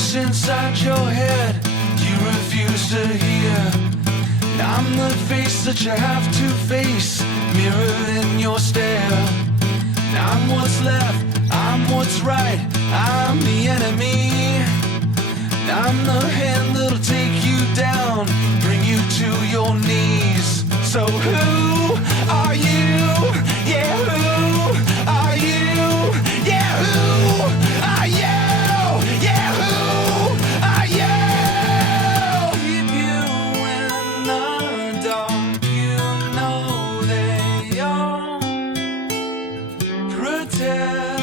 voice inside your head you refuse to hear. I'm the face that you have to face, mirrored in your stare. I'm what's left, I'm what's right, I'm the enemy. I'm the hand that'll take you down, bring you to your knees. So who are you? Yeah, who are you? Yeah, who are you? Yeah, who are you? Keep you in the dark, you know they all protect.